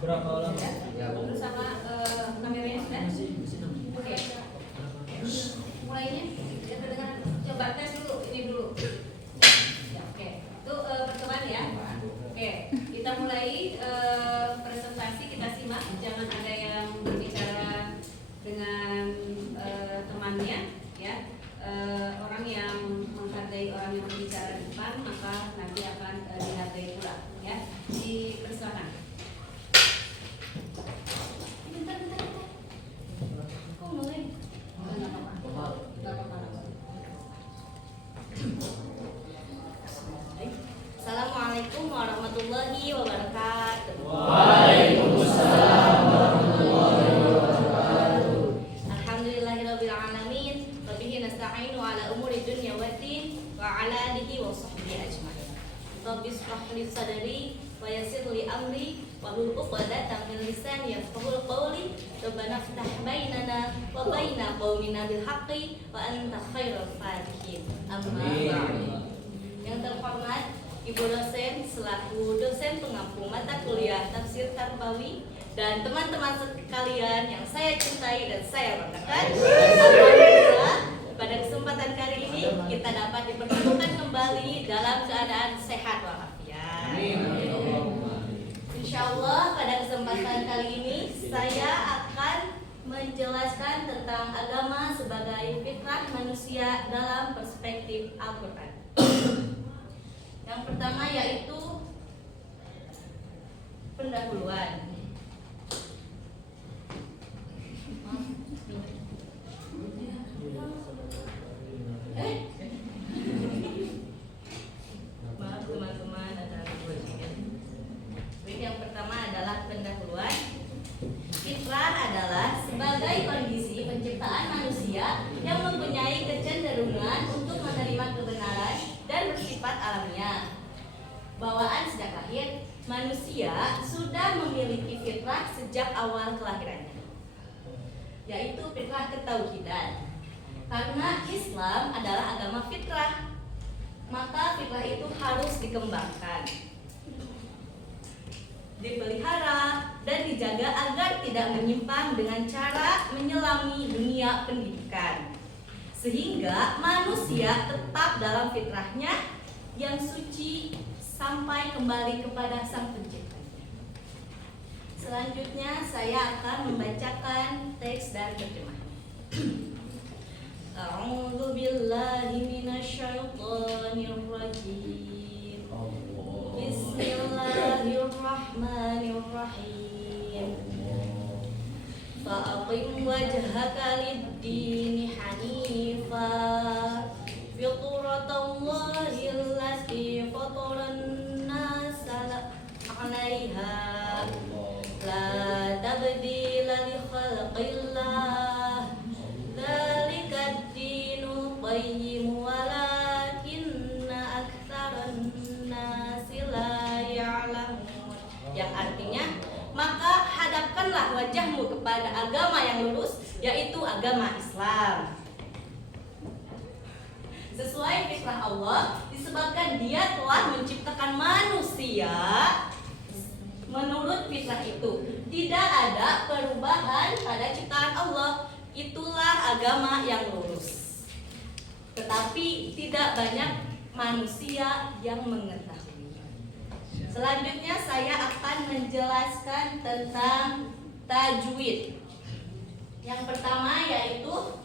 Berapa lama? Ya, bersama kameranya sudah? Oke. Mulainya kita dengar, coba tes dulu, ini dulu. Ya, oke. Itu pertemuan ya. Oke, kita mulai presentasi, kita simak. Jangan ada yang berbicara dengan temannya, ya. Orang yang menghargai orang yang berbicara di depan, maka nanti akan dihargai pula, ya. Dipersilakan. Bentar. Kok mulai? Nggak apa-apa. Assalamualaikum warahmatullahi wabarakatuh. Waalaikumsalam warahmatullahi wabarakatuh. Alhamdulillahirabbil alamin. Wa bihi nasta'inu ala umuri dunya waddin wa ala alihi wa sahbihi ajmain. Rabbi shrah li sadri wa yassir li amri wahlul 'uqdatam min lisani yafqahul qawli. Rabbana iftah bainana wa baina qaumina bil haqqi wa anta khairul fatihin. Amma ba'du. Yang terhormat Ibu dosen selaku dosen pengampu mata kuliah Tafsir Tarbawi dan teman-teman sekalian yang saya cintai dan saya banggakan. Alhamdulillah, pada kesempatan kali ini kita dapat dipertemukan kembali dalam keadaan sehat walafiat. Insyaallah pada kesempatan kali ini saya akan menjelaskan tentang agama sebagai fitrah manusia dalam perspektif Al-Quran. Yang pertama yaitu pendahuluan. Maaf teman-teman, ada yang pertama adalah pendahuluan. Fitrah adalah sebagai kondisi penciptaan manusia yang mempunyai kecenderungan untuk menerima kebenaran dan bersifat alamiah. Bawaan sejak lahir, manusia sudah memiliki fitrah sejak awal kelahirannya, yaitu fitrah ketauhidan. Karena Islam adalah agama fitrah, maka fitrah itu harus dikembangkan, dipelihara, dan dijaga agar tidak menyimpang dengan cara menyelami dunia pendidikan, sehingga manusia tetap dalam fitrahnya yang suci sampai kembali kepada Sang Penciptanya. Selanjutnya saya akan membacakan teks dan terjemahnya. A'udzu billahi minasyaitonir rajim. Bismillahirrahmanirrahim. Fa'aqim wajhaka lid-dini hanifa fitratallahi allati fataran nasa 'alaiha la tabdila li khalqillah dzalika ad-dinul qayyim walakinna aktsaran nasi la ya'lamun. Yang artinya, maka hadapkanlah wajahmu kepada agama yang lurus, yaitu agama Islam. Sesuai fitrah Allah, disebabkan Dia telah menciptakan manusia menurut fitrah itu. Tidak ada perubahan pada ciptaan Allah. Itulah agama yang lurus. Tetapi tidak banyak manusia yang mengetahui. Selanjutnya saya akan menjelaskan tentang tajwid. Yang pertama yaitu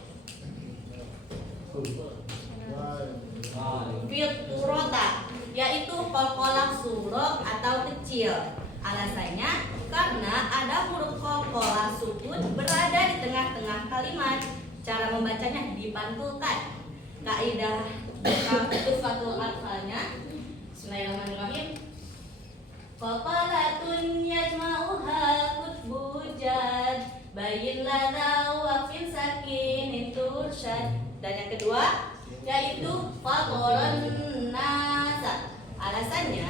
fitrota, yaitu qalqalah surah atau kecil. Alasannya karena ada huruf qalqalah sukun berada di tengah-tengah kalimat. Cara membacanya dipantulkan. Kaidah tufatul atfalnya, bismillahirrahmanirrahim. Qalqalatun yajma'uha kutbujad bayin ladha waqfin sakin tursyad. Dan yang kedua yaitu fatoran nasa. Alasannya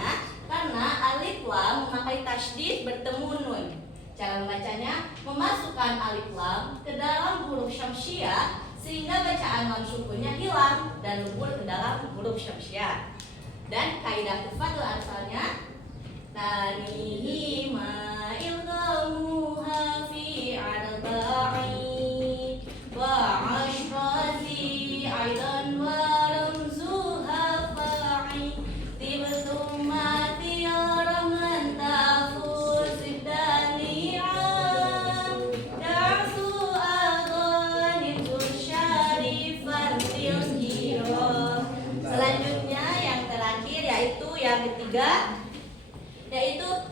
karena alif lam memakai tasydid bertemu nun. Cara membacanya memasukkan alif lam ke dalam huruf syamsiah sehingga bacaan lam sukunnya hilang dan lebur ke dalam huruf syamsiah. Dan kaidah tufatul asalnya tanihi ma'il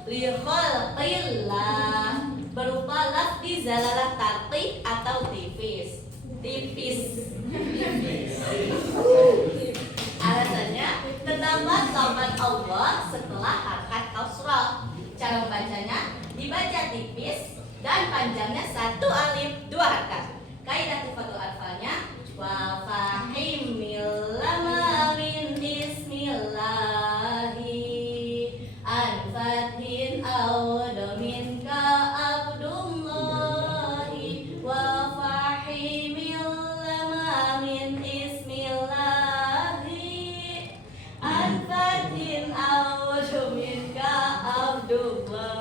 li khalqillah berupa lafzi zalalah tarqiq atau tipis. Alasannya terdapat lafaz Allah setelah harakat kasrah. Cara membacanya dibaca tipis dan panjangnya 1 alif 2 harakat. Kaidah tufatul arfalnya wa fahimil lama min bismillahi an fathin aw domin ka abdullahi wa fahimil lama min bismillahi an fathin aw domin ka abdullahi.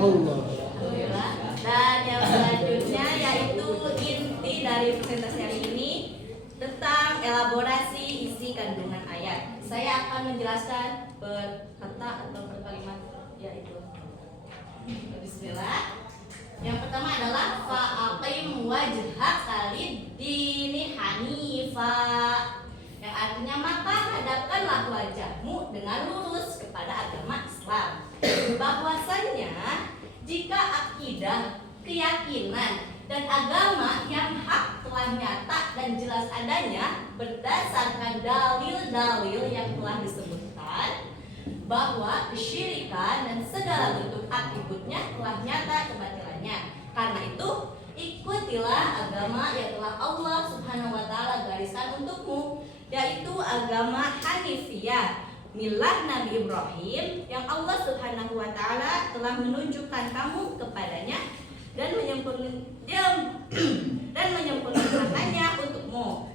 Alhamdulillah. Dan yang selanjutnya yaitu inti dari presentasi hari ini tentang elaborasi isi kandungan ayat. Saya akan menjelaskan per kata atau per kalimat, yaitu bismillah. Yang pertama adalah fa'aqim wajhaka lid-dini hanifa, yang artinya maka hadapkanlah wajahmu dengan lurus kepada agama Islam. Bahwasannya jika akidah, keyakinan, dan agama yang hak telah nyata dan jelas adanya berdasarkan dalil-dalil yang telah disebutkan, bahwa kesyirikan dan segala bentuk atributnya telah nyata kebatilannya. Karena itu ikutilah agama yang telah Allah Subhanahu wa Ta'ala gariskan untukmu, yaitu agama Hanifiyah, milah Nabi Ibrahim, yang Allah Subhanahu wa Ta'ala telah menunjukkan kamu kepadanya dan menyempurnakannya untukmu.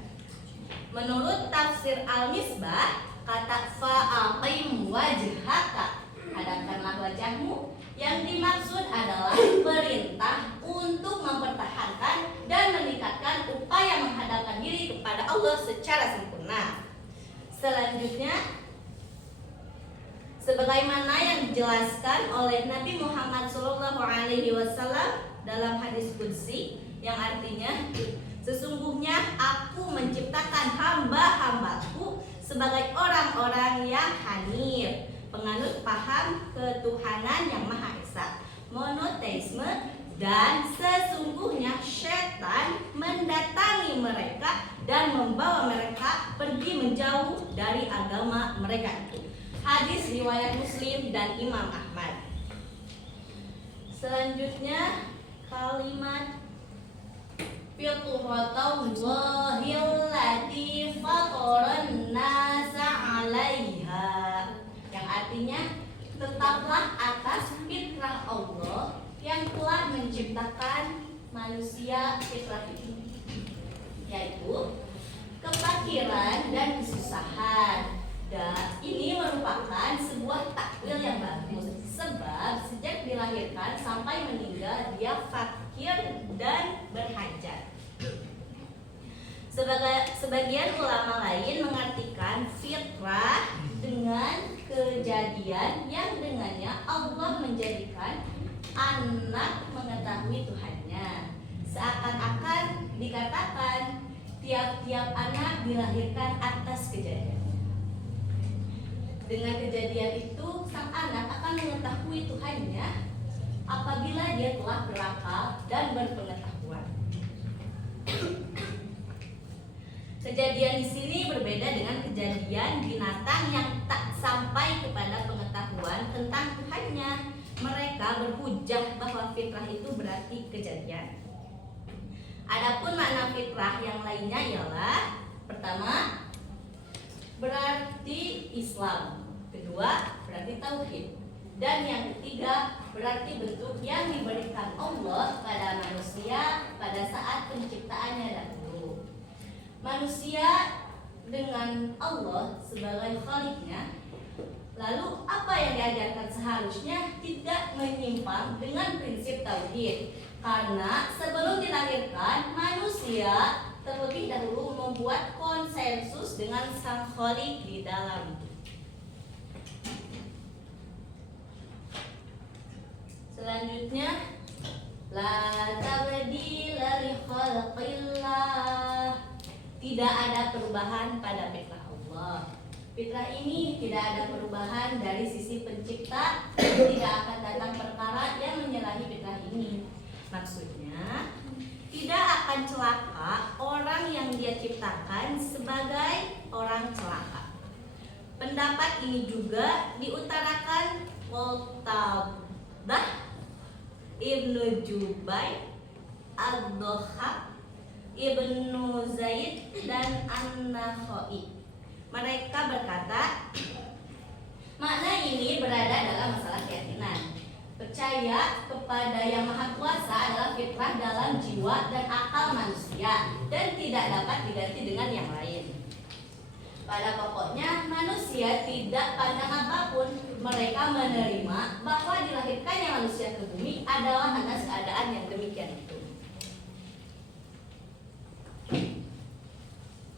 Menurut tafsir Al-Misbah, kata fa'aqim wajhaka, hadapkanlah wajahmu, yang dimaksud adalah perintah untuk mempertahankan dan meningkatkan upaya menghadapkan diri kepada Allah secara sempurna. Selanjutnya, sebagaimana yang dijelaskan oleh Nabi Muhammad SAW dalam hadis qudsi, yang artinya sesungguhnya aku menciptakan hamba-hambaku sebagai orang-orang yang hanif, penganut paham ketuhanan yang Maha Esa, monoteisme, dan sesungguhnya setan mendatangi mereka dan membawa mereka pergi menjauh dari agama mereka itu. Hadis riwayat Muslim dan Imam Ahmad. Selanjutnya kalimat fitratallahi allati fataran nasa 'alaiha, yang artinya tetaplah atas fitrah Allah yang telah menciptakan manusia fitrah ini, yaitu kefakiran dan kesusahan. Dan ini merupakan sebuah takwil yang bagus, sebab sejak dilahirkan sampai meninggal dia fakir dan berhajat. Sebagian ulama lain mengartikan fitrah dengan kejadian yang dengannya Allah menjadikan anak mengetahui Tuhannya. Seakan-akan dikatakan tiap-tiap anak dilahirkan atas kejadian. Dengan kejadian itu, sang anak akan mengetahui Tuhannya apabila dia telah berakal dan berpengetahuan. Kejadian di sini berbeda dengan kejadian binatang yang tak sampai kepada pengetahuan tentang Tuhannya. Mereka berhujah bahwa fitrah itu berarti kejadian. Adapun makna fitrah yang lainnya ialah: pertama, berarti Islam, kedua berarti tauhid, dan yang ketiga berarti bentuk yang diberikan Allah pada manusia pada saat penciptaannya dahulu. Manusia dengan Allah sebagai khaliknya, lalu apa yang diajarkan seharusnya tidak menyimpang dengan prinsip tauhid, karena sebelum dilahirkan manusia terlebih dahulu membuat konsensus dengan sang khalik di dalam. Selanjutnya, la tabdila li khalqillah, tidak ada perubahan pada fitrah Allah. Fitrah ini tidak ada perubahan dari sisi pencipta, dan tidak akan datang perkara yang menyalahi fitrah ini. Maksudnya, tidak akan celaka orang yang dia ciptakan sebagai orang celaka. Pendapat ini juga diutarakan Qatadah, Ibnu Jubair, Ad-Dhahhak, Ibnu Zaid, dan An-Nakhai. Mereka berkata, makna ini berada dalam masalah keyakinan. Percaya kepada Yang Maha Kuasa adalah fitrah dalam jiwa dan akal manusia dan tidak dapat diganti dengan yang lain. Pada pokoknya manusia tidak pandang apapun, mereka menerima bahwa dilahirkannya manusia ke bumi adalah atas keadaan yang demikian itu.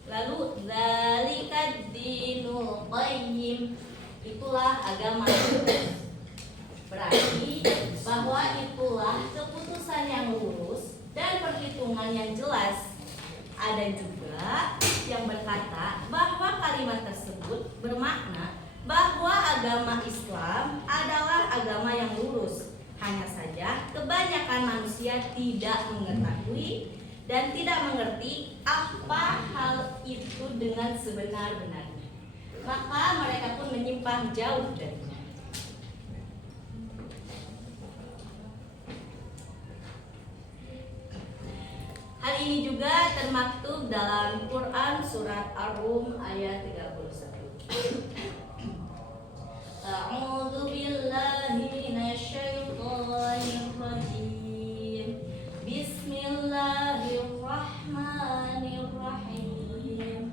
Lalu dzalika dinul qayyim, itulah agama lurus. Berarti bahwa itulah keputusan yang lurus dan perhitungan yang jelas. Ada juga yang berkata bahwa kalimat tersebut bermakna bahwa agama Islam adalah agama yang lurus. Hanya saja kebanyakan manusia tidak mengetahui dan tidak mengerti apa hal itu dengan sebenar-benarnya. Maka mereka pun menyimpang jauh darinya. Hal ini juga termaktub dalam Quran surat Ar-Rum ayat 31. A'udzu billahi minasyaitonir rajim. Bismillahirrahmanirrahim.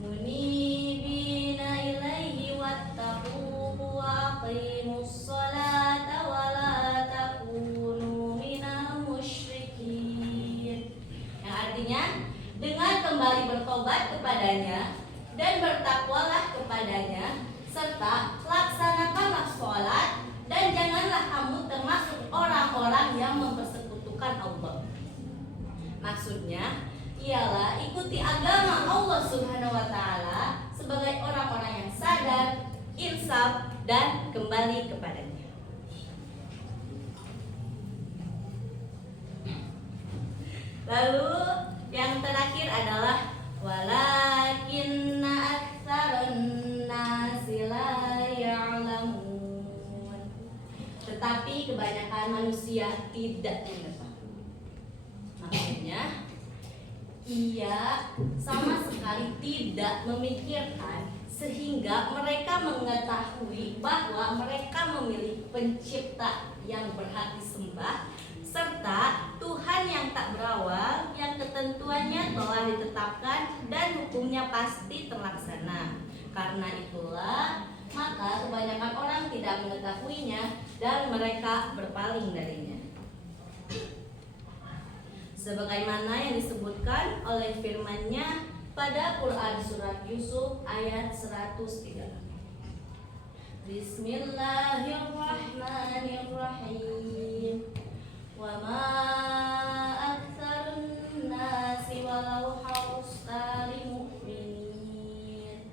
Munibina ilaihi wattaquhu wa aqimus salata wa la takunu minal musyrikin. Yang artinya, dengan kembali bertobat kepadanya dan bertakwalah kepadanya, serta laksanakanlah sholat dan janganlah kamu termasuk orang-orang yang mempersekutukan Allah. Maksudnya ialah ikuti agama Allah Subhanahu wa taala sebagai orang-orang yang sadar, insaf, dan kembali kepadanya. Lalu yang terakhir adalah walakinna aktsarun nasi la ya'lamun. Tetapi kebanyakan manusia tidak mengetahui. Maksudnya, ia sama sekali tidak memikirkan sehingga mereka mengetahui bahwa mereka memiliki pencipta yang berhak disembah serta Tuhan yang tak berawal yang ketentuannya telah ditetapkan dan hukumnya pasti terlaksana. Karena itulah maka kebanyakan orang tidak mengetahuinya dan mereka berpaling darinya. Sebagaimana yang disebutkan oleh firman-Nya pada Quran surat Yusuf ayat 103. Bismillahirrahmanirrahim. Wa ma aktsarun nasi walau harusta mu'minin.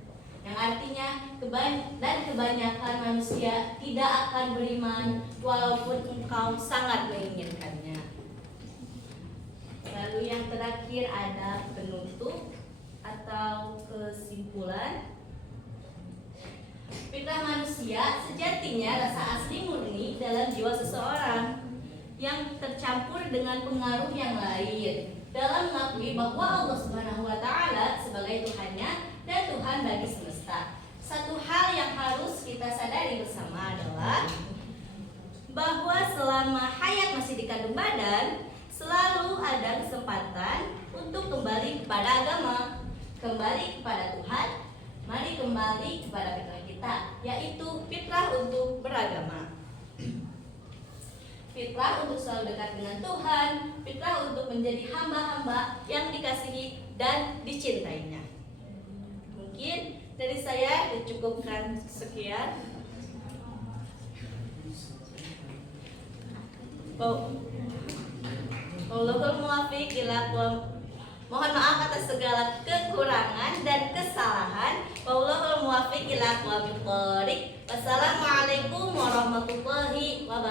Yang artinya kebanyakan manusia tidak akan beriman walaupun engkau sangat menginginkannya. Lalu yang terakhir ada penutup atau kesimpulan. Fitrah manusia sejatinya rasa asli murni dalam jiwa seseorang yang tercampur dengan pengaruh yang lain dalam mengakui bahwa Allah Subhanahu wa taala sebagai Tuhannya dan Tuhan bagi semesta. Satu hal yang harus kita sadari bersama adalah bahwa selama hayat masih di kandung badan, selalu ada kesempatan untuk kembali kepada agama, kembali kepada Tuhan. Mari kembali kepada fitrah kita, yaitu fitrah untuk beragama. Fitrah untuk selalu dekat dengan Tuhan, fitrah untuk menjadi hamba-hamba yang dikasihi dan dicintainya. Mungkin dari saya dicukupkan sekian. Wallahul muwaffiq ila Mohon maaf atas segala kekurangan dan kesalahan. Wallahul muwaffiq ila aqwamit thoriq. Wassalamualaikum warahmatullahi wabarakatuh.